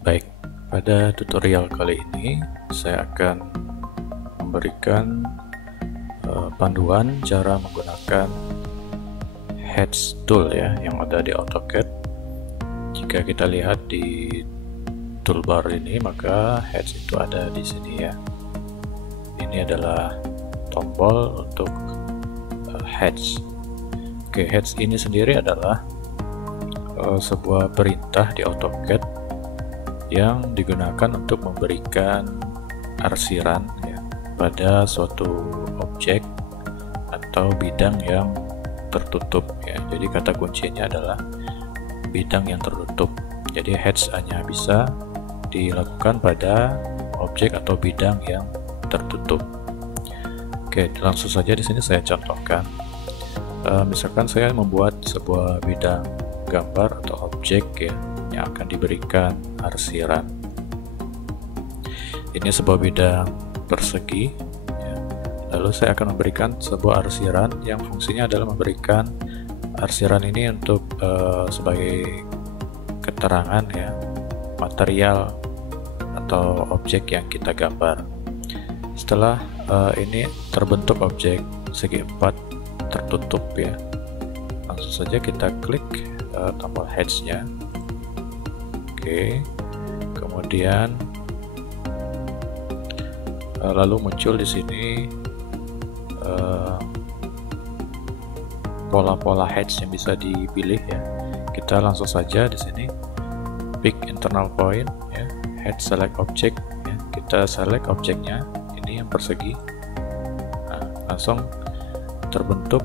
Baik, pada tutorial kali ini saya akan memberikan panduan cara menggunakan Heads tool ya yang ada di AutoCAD. Jika kita lihat di toolbar ini, maka Heads itu ada di sini ya. Ini adalah tombol untuk Heads. Oke, Heads ini sendiri adalah sebuah perintah di AutoCAD yang digunakan untuk memberikan arsiran ya, pada suatu objek atau bidang yang tertutup ya. Jadi kata kuncinya adalah bidang yang tertutup. Jadi heads hanya bisa dilakukan pada objek atau bidang yang tertutup. Oke, langsung saja di sini saya contohkan. Misalkan saya membuat sebuah bidang gambar atau objek ya yang akan diberikan arsiran. Ini sebuah bidang persegi ya. Lalu saya akan memberikan sebuah arsiran yang fungsinya adalah memberikan arsiran ini untuk sebagai keterangan ya material atau objek yang kita gambar. Setelah ini terbentuk objek segi 4 tertutup ya, langsung saja kita klik tombol heads-nya. Oke, kemudian lalu muncul di sini pola-pola heads yang bisa dipilih ya. Kita langsung saja di sini pick internal point ya, head select object ya. Kita select objeknya, ini yang persegi. Nah, langsung terbentuk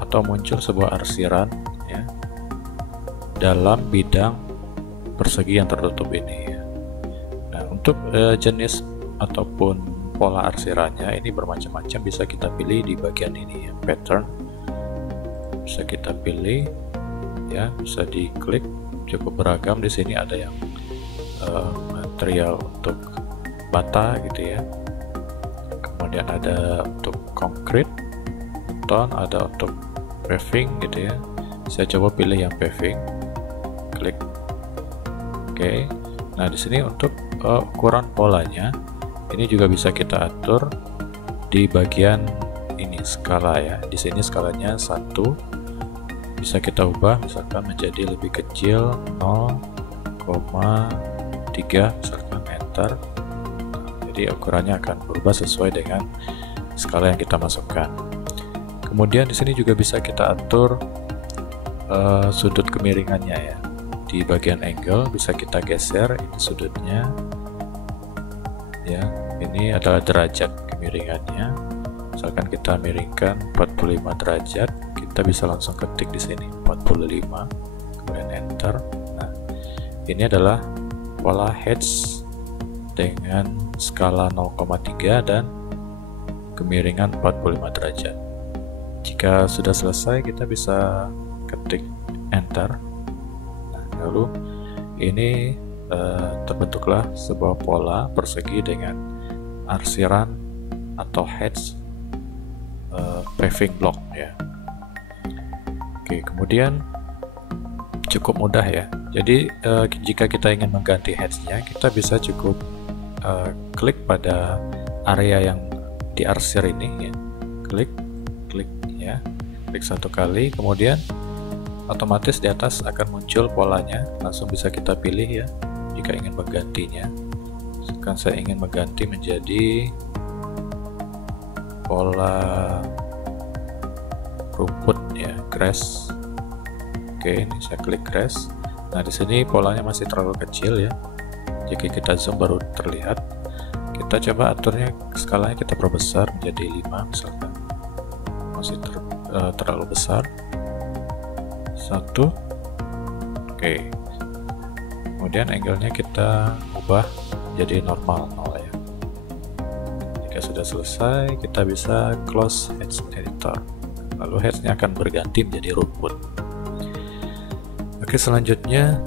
atau muncul sebuah arsiran ya dalam bidang persegi yang tertutup ini ya. Nah, untuk jenis ataupun pola arsirannya ini bermacam-macam, bisa kita pilih di bagian ini ya, pattern bisa kita pilih ya, bisa diklik, cukup beragam. Di sini ada yang material untuk bata gitu ya, kemudian ada untuk konkrit, beton, ada untuk paving gitu ya. Saya coba pilih yang paving, klik. Oke, nah di sini untuk ukuran polanya ini juga bisa kita atur di bagian ini skala ya. Di sini skalanya 1, bisa kita ubah misalkan menjadi lebih kecil 0,3 misalkan, enter. Jadi ukurannya akan berubah sesuai dengan skala yang kita masukkan. Kemudian di sini juga bisa kita atur sudut kemiringannya ya. Di bagian angle bisa kita geser ini sudutnya ya, ini adalah derajat kemiringannya. Misalkan kita miringkan 45 derajat, kita bisa langsung ketik di sini 45, kemudian enter. Nah, ini adalah pola heads dengan skala 0,3 dan kemiringan 45 derajat. Jika sudah selesai, kita bisa ketik enter. Lalu ini terbentuklah sebuah pola persegi dengan arsiran atau heads paving block ya. Oke, kemudian cukup mudah ya. Jadi jika kita ingin mengganti heads-nya, kita bisa cukup klik pada area yang diarsir ini ya. Klik ya, klik satu kali, kemudian otomatis di atas akan muncul polanya, langsung bisa kita pilih ya jika ingin menggantinya. Sekarang saya ingin mengganti menjadi pola rumput ya, grass. Oke, ini saya klik grass. Nah, di sini polanya masih terlalu kecil ya. Jika kita zoom baru terlihat. Kita coba aturnya, skalanya kita perbesar menjadi 5 misalkan. Masih terlalu besar. 1. Oke, kemudian angle-nya kita ubah jadi normal 0 ya. Jika sudah selesai, kita bisa close heads editor, lalu heads-nya akan berganti menjadi rumput. Oke, selanjutnya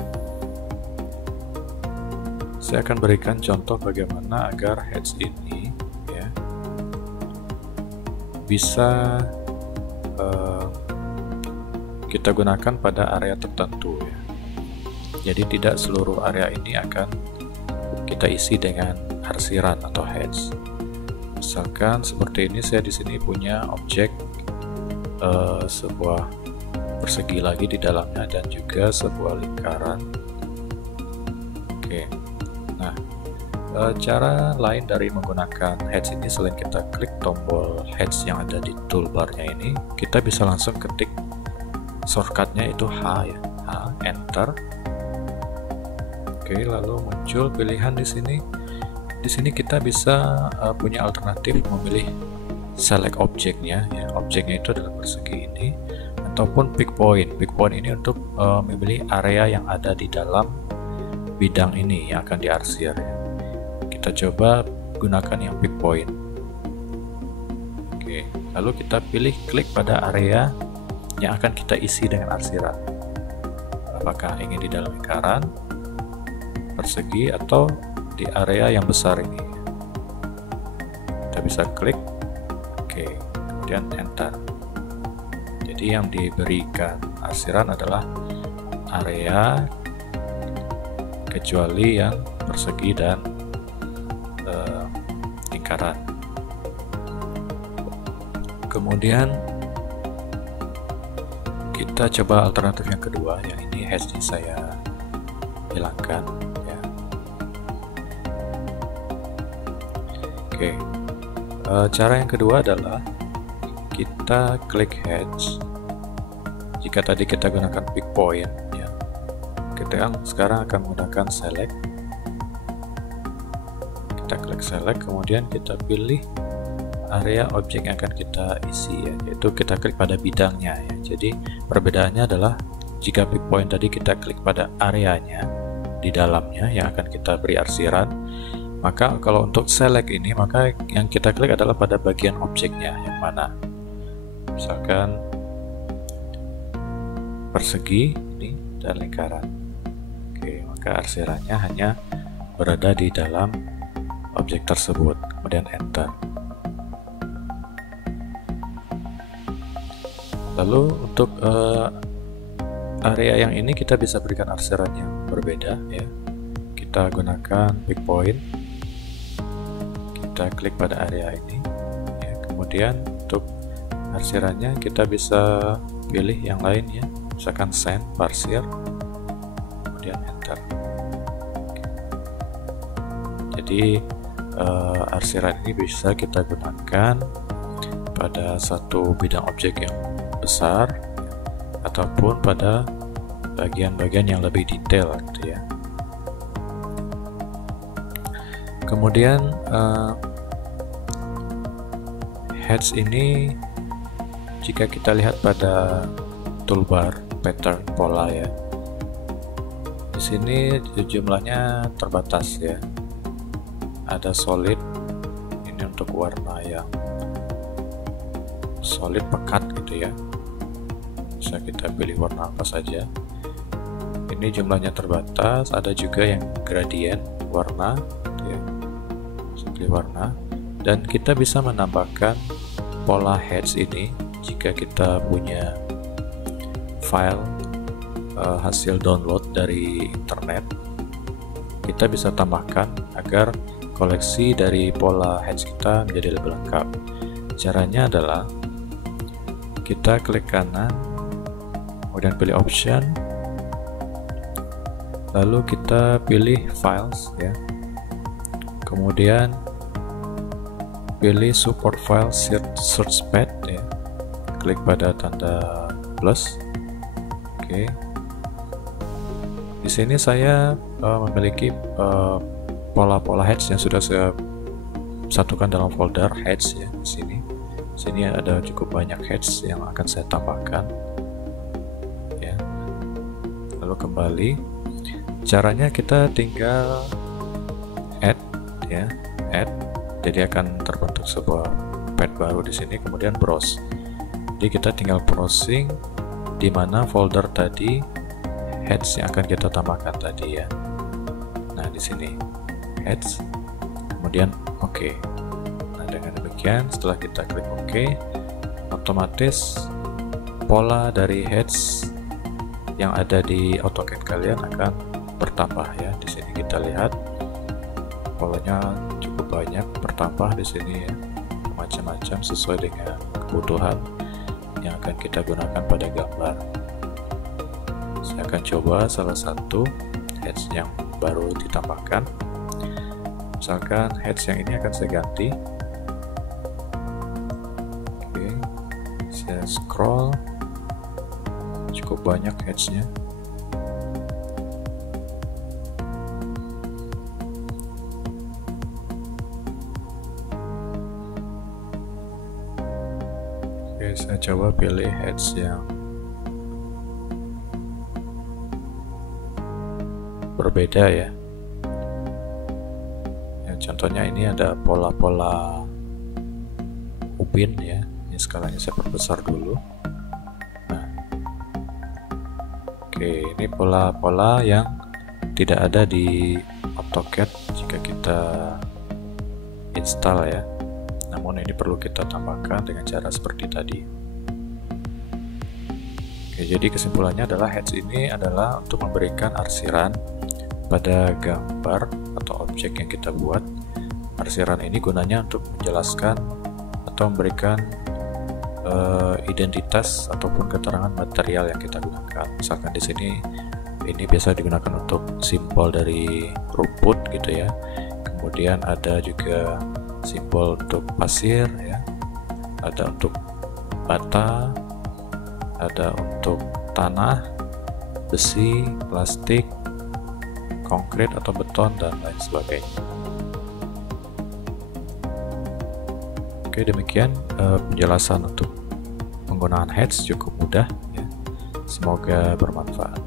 saya akan berikan contoh bagaimana agar heads ini ya bisa kita gunakan pada area tertentu ya. Jadi tidak seluruh area ini akan kita isi dengan arsiran atau heads. Misalkan seperti ini, saya di sini punya objek sebuah persegi lagi di dalamnya dan juga sebuah lingkaran. Oke, nah cara lain dari menggunakan heads ini selain kita klik tombol heads yang ada di toolbarnya ini, kita bisa langsung ketik shortcutnya itu H ya, H, enter. Oke, lalu muncul pilihan di sini. Di sini kita bisa punya alternatif memilih select objeknya, ya. Objeknya itu adalah persegi ini, ataupun pick point. Pick point ini untuk memilih area yang ada di dalam bidang ini yang akan diarsir. Ya. Kita coba gunakan yang pick point. Oke, lalu kita pilih klik pada area yang akan kita isi dengan arsiran. Apakah ingin di dalam lingkaran, persegi, atau di area yang besar ini. Kita bisa klik, oke, kemudian enter. Jadi yang diberikan arsiran adalah area kecuali yang persegi dan lingkaran. Kemudian kita coba alternatif yang kedua, yang ini hashnya saya hilangkan ya. Oke, cara yang kedua adalah kita klik heads. Jika tadi kita gunakan pick point ya, kita sekarang akan menggunakan select. Kita klik select, kemudian kita pilih area objek yang akan kita isi ya, yaitu kita klik pada bidangnya ya. Jadi perbedaannya adalah jika pick point tadi kita klik pada areanya di dalamnya yang akan kita beri arsiran, maka kalau untuk select ini maka yang kita klik adalah pada bagian objeknya yang mana. Misalkan persegi ini dan lingkaran. Oke, maka arsirannya hanya berada di dalam objek tersebut. Kemudian enter. Lalu untuk area yang ini kita bisa berikan arsiran yang berbeda ya. Kita gunakan pick point. Kita klik pada area ini ya. Kemudian untuk arsirannya kita bisa pilih yang lain ya. Misalkan send, parsir, kemudian enter. Jadi arsiran ini bisa kita gunakan pada satu bidang objek yang besar ataupun pada bagian-bagian yang lebih detail gitu ya. Kemudian heads ini jika kita lihat pada toolbar pattern pola ya, di sini jumlahnya terbatas ya. Ada solid, ini untuk warna yang solid pekat gitu ya. Bisa kita pilih warna apa saja. Ini jumlahnya terbatas. Ada juga yang gradient warna gitu ya. Bisa pilih warna, dan kita bisa menambahkan pola heads ini jika kita punya file hasil download dari internet. Kita bisa tambahkan agar koleksi dari pola heads kita menjadi lebih lengkap. Caranya adalah kita klik kanan, kemudian pilih option, lalu kita pilih files ya, kemudian pilih support file search path ya, klik pada tanda plus. Oke, di sini saya memiliki pola-pola heads yang sudah saya satukan dalam folder heads ya. Di sini ada cukup banyak heads yang akan saya tambahkan ya. Lalu kembali, caranya kita tinggal add ya, add, jadi akan terbentuk sebuah path baru di sini, kemudian browse. Jadi kita tinggal browsing di mana folder tadi heads yang akan kita tambahkan tadi ya. Nah, di sini heads, kemudian OK. Nah, dengan demikian setelah kita klik OK, otomatis pola dari heads yang ada di AutoCAD kalian akan bertambah ya. Di sini kita lihat polanya cukup banyak, bertambah di sini ya, macam-macam sesuai dengan kebutuhan yang akan kita gunakan pada gambar. Saya akan coba salah satu heads yang baru ditambahkan. Misalkan heads yang ini akan saya ganti. Oke, saya scroll, cukup banyak headsnya. Oke, saya coba pilih heads yang berbeda ya. Contohnya ini ada pola-pola ubin ya. Ini skalanya saya perbesar dulu. Nah, oke, ini pola-pola yang tidak ada di AutoCAD jika kita install ya. Namun ini perlu kita tambahkan dengan cara seperti tadi. Oke, jadi kesimpulannya adalah heads ini adalah untuk memberikan arsiran pada gambar atau objek yang kita buat. Arsiran ini gunanya untuk menjelaskan atau memberikan identitas ataupun keterangan material yang kita gunakan. Misalkan di sini ini biasa digunakan untuk simbol dari rumput gitu ya. Kemudian ada juga simbol untuk pasir ya. Ada untuk bata, ada untuk tanah, besi, plastik, konkrit atau beton, dan lain sebagainya. Oke, demikian penjelasan untuk penggunaan heads, cukup mudah ya. Semoga bermanfaat.